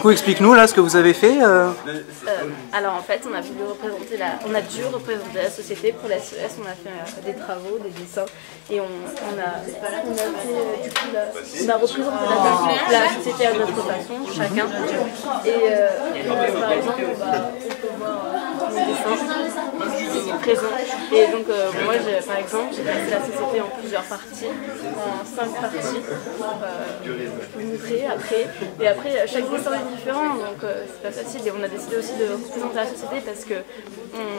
Du coup, explique-nous là ce que vous avez fait. Alors en fait, on a dû représenter la société pour la CES. On a fait des travaux, des dessins, et on a représenté la société à notre façon, chacun. Et par exemple, on peut voir mon dessin présent. Et donc moi, par exemple, j'ai passé la société en plusieurs parties, en 5 parties. Je peux vous montrer après. Et après, chaque dessin est différent, donc c'est pas facile. Et on a décidé aussi de représenter la société parce que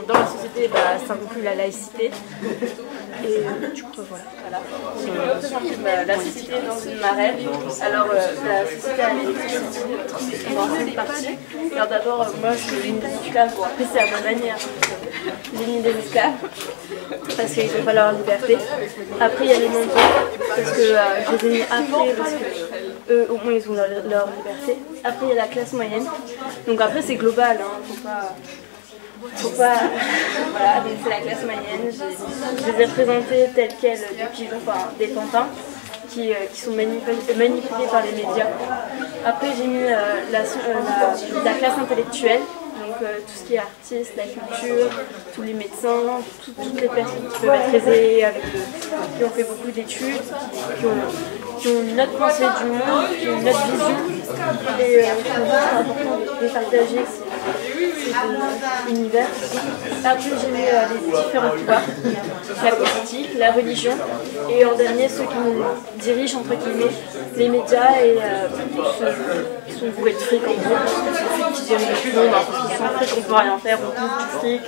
dans la société, ça inclut la laïcité. Et du coup, voilà. On représente la société dans une marelle. Alors, la société a l'électricité dans cette partie. Alors d'abord, moi, je suis des esclaves. Après, c'est à ma manière. J'ai mis des esclaves parce qu'ils n'ont pas leur liberté. Après, il y a les mendiants parce que je les ai mis après parce que eux, au moins, ils ont leur liberté. Après, il y a la classe moyenne. Donc après, c'est global. Faut pas... Voilà, donc c'est la classe moyenne. Je les ai représentées telles quelles depuis des pantins qui sont manipulés par les médias. Après, j'ai mis la classe intellectuelle. Donc tout ce qui est artiste, la culture, tous les médecins, toutes les personnes qui peuvent être aisées, qui ont fait beaucoup d'études, qui ont une autre pensée du monde, qui ont une autre vision. Et c'est important de partager ces univers. Après j'ai mis les différents pouvoirs, la politique, la religion, et en dernier ceux qui nous dirigent, entre guillemets, les médias et qui sont bourrés de fric en gros, qui dirigent le monde, parce que sans fric on peut rien faire, on bouffe du fric.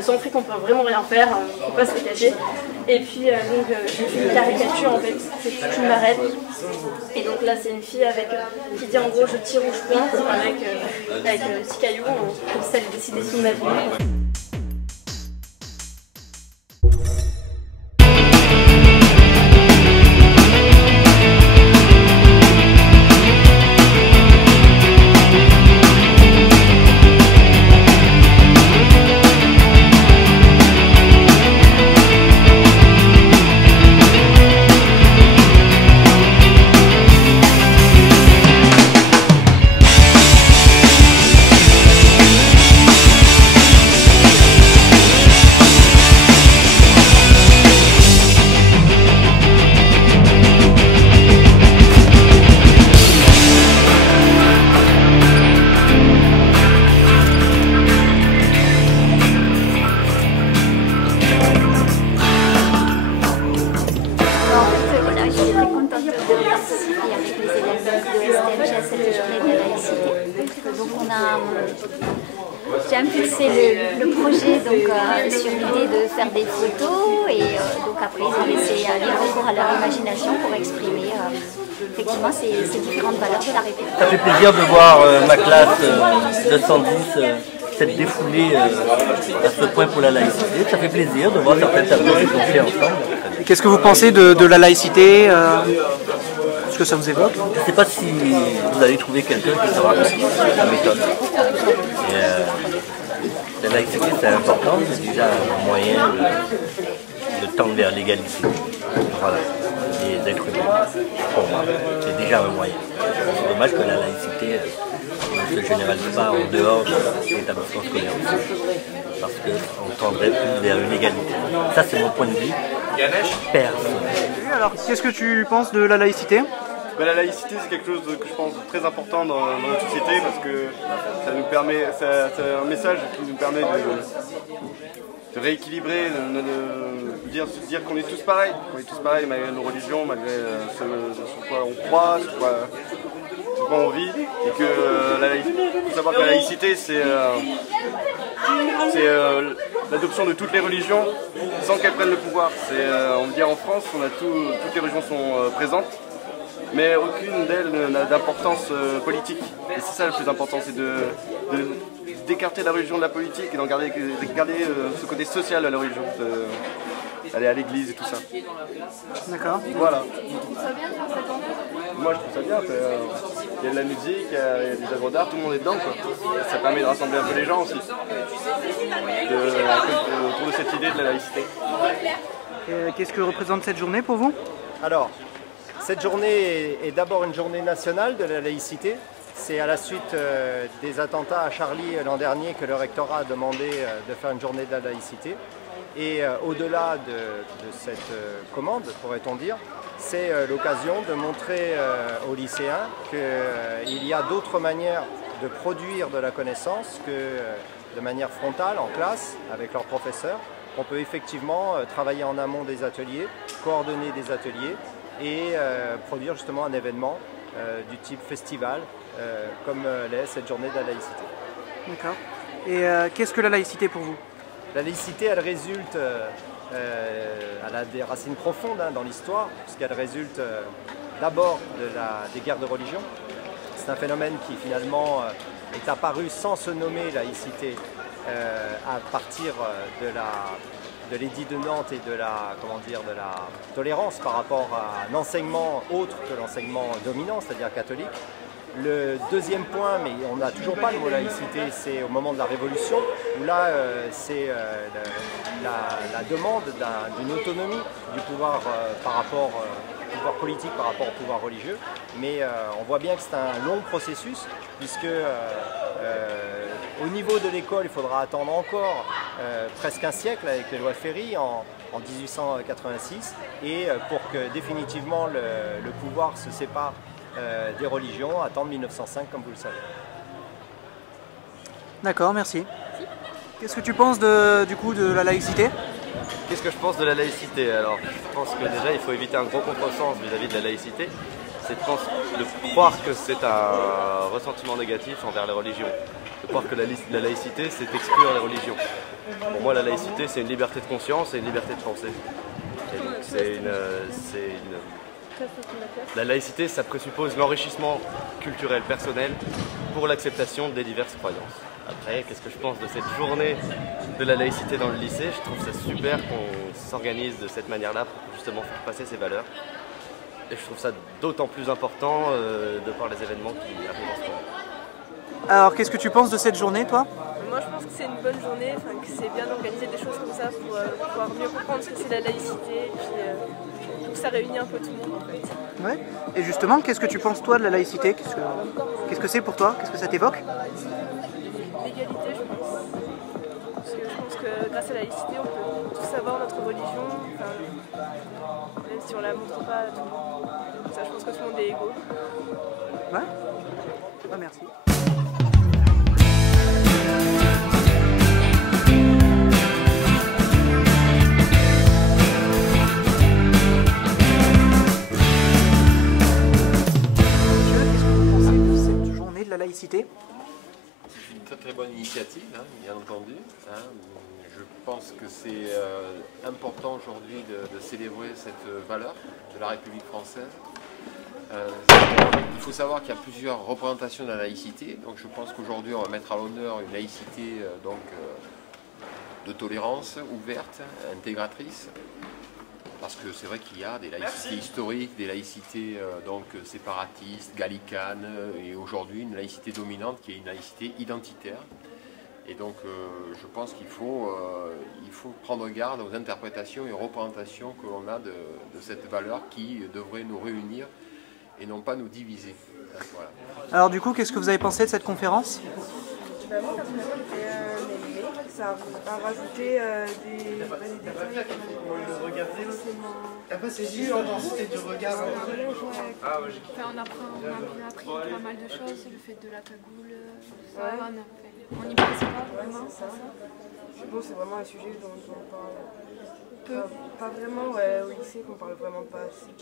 Sans fric on peut vraiment rien faire, faut pas se le cacher. Et puis donc j'ai fait une caricature en fait, c'est toute une marette. Et donc là c'est une fille qui dit en gros je tire ou je pointe avec 6 cailloux, comme ça elle décide de son avenir. J'ai impulsé le projet sur l'idée de faire des photos et donc après ils ont laissé libre recours à leur imagination pour exprimer effectivement ces différentes valeurs de la République. Ça fait plaisir de voir ma classe 210 s'être défoulée à ce point pour la laïcité. Ça fait plaisir de voir certains tableaux qui sont faits ensemble. Qu'est-ce que vous pensez de la laïcité ce que ça vous évoque? Je ne sais pas si vous allez trouver quelqu'un qui saura la méthode. La laïcité c'est important, c'est déjà un moyen de tendre vers l'égalité. Voilà. Et d'être humain. Pour moi, c'est déjà un moyen. C'est dommage que la laïcité ne se généralise pas en dehors de l'établissement scolaire aussi. Parce qu'on tendrait plus vers une égalité. Ça c'est mon point de vue personnel. Alors, qu'est-ce que tu penses de la laïcité? La laïcité c'est quelque chose que je pense très important dans notre société parce que ça nous permet, c'est un message qui nous permet de rééquilibrer, de dire qu'on est tous pareils, malgré nos religions, malgré sur quoi on croit, sur quoi on vit, et que il faut savoir que la laïcité c'est l'adoption de toutes les religions sans qu'elles prennent le pouvoir. On veut dire en France, toutes les religions sont présentes. Mais aucune d'elles n'a d'importance politique. Et c'est ça le plus important, c'est d'écarter la religion de la politique et d'en garder ce côté social à la religion, aller à l'église et tout ça. D'accord. Voilà. Moi je trouve ça bien, il y a de la musique, il y a des œuvres d'art, tout le monde est dedans quoi. Ça permet de rassembler un peu les gens aussi, autour de cette idée de la laïcité. Qu'est-ce que représente cette journée pour vous? Alors, cette journée est d'abord une journée nationale de la laïcité, c'est à la suite des attentats à Charlie l'an dernier que le rectorat a demandé de faire une journée de la laïcité. Et au-delà de cette commande, pourrait-on dire, c'est l'occasion de montrer aux lycéens qu'il y a d'autres manières de produire de la connaissance que de manière frontale, en classe, avec leurs professeurs. On peut effectivement travailler en amont des ateliers, coordonner des ateliers et produire justement un événement du type festival, comme l'est cette journée de la laïcité. D'accord. Et qu'est-ce que la laïcité pour vous? La laïcité, elle résulte, elle a des racines profondes dans l'histoire, puisqu'elle résulte d'abord des guerres de religion. C'est un phénomène qui finalement est apparu sans se nommer laïcité à partir de l'édit de Nantes et de la tolérance par rapport à un enseignement autre que l'enseignement dominant, c'est-à-dire catholique. Le deuxième point, mais on n'a toujours pas le mot laïcité, c'est au moment de la Révolution, où là c'est la demande d'une autonomie du pouvoir par rapport au pouvoir politique par rapport au pouvoir religieux. Mais on voit bien que c'est un long processus, puisque au niveau de l'école, il faudra attendre encore presque un siècle avec les lois Ferry en 1886, et pour que définitivement le pouvoir se sépare des religions, attendre 1905 comme vous le savez. D'accord, merci. Qu'est-ce que tu penses du coup de la laïcité? Qu'est-ce que je pense de la laïcité? Alors, je pense que déjà il faut éviter un gros contresens vis-à-vis de la laïcité. C'est de croire que c'est un ressentiment négatif envers les religions. De croire que la laïcité, c'est exclure les religions. Pour moi, la laïcité, c'est une liberté de conscience et une liberté de pensée. Et donc, la laïcité, ça présuppose l'enrichissement culturel personnel pour l'acceptation des diverses croyances. Après, qu'est-ce que je pense de cette journée de la laïcité dans le lycée? Je trouve ça super qu'on s'organise de cette manière-là pour justement faire passer ces valeurs. Et je trouve ça d'autant plus important de par les événements qui arrivent en ce moment. Alors, qu'est-ce que tu penses de cette journée, toi? Moi, je pense que c'est une bonne journée, que c'est bien d'organiser des choses comme ça pour pouvoir mieux comprendre ce que c'est la laïcité, et puis pour que ça réunit un peu tout le monde en fait. Ouais. Et justement, qu'est-ce que tu penses toi de la laïcité? Qu'est-ce que c'est pour toi? Qu'est-ce que ça t'évoque? L'égalité, je pense. Parce que je pense que grâce à la laïcité, on peut tous savoir notre religion, même si on la montre pas à tout le monde. Ça, je pense que tout le monde est égaux. Ouais. Ah, merci. La laïcité? C'est une très très bonne initiative, hein, bien entendu. Hein. Je pense que c'est important aujourd'hui de célébrer cette valeur de la République française. Il faut savoir qu'il y a plusieurs représentations de la laïcité, donc je pense qu'aujourd'hui on va mettre à l'honneur une laïcité de tolérance, ouverte, intégratrice. Parce que c'est vrai qu'il y a des laïcités historiques, des laïcités séparatistes, gallicanes, et aujourd'hui une laïcité dominante qui est une laïcité identitaire. Et donc je pense qu'il faut prendre garde aux interprétations et aux représentations que l'on a de cette valeur qui devrait nous réunir et non pas nous diviser. Voilà. Alors du coup, qu'est-ce que vous avez pensé de cette conférence? Moi personnellement j'étais aimée, ça a rajouté des détails qu'on regardait après c'est juste c'était du regard. Ah, ouais. On a appris pas mal de choses, le fait de la cagoule, ça va, on n'y pense pas vraiment. C'est ça. Bon, c'est vraiment un sujet dont on parle pas vraiment au lycée, qu'on parle vraiment pas assez.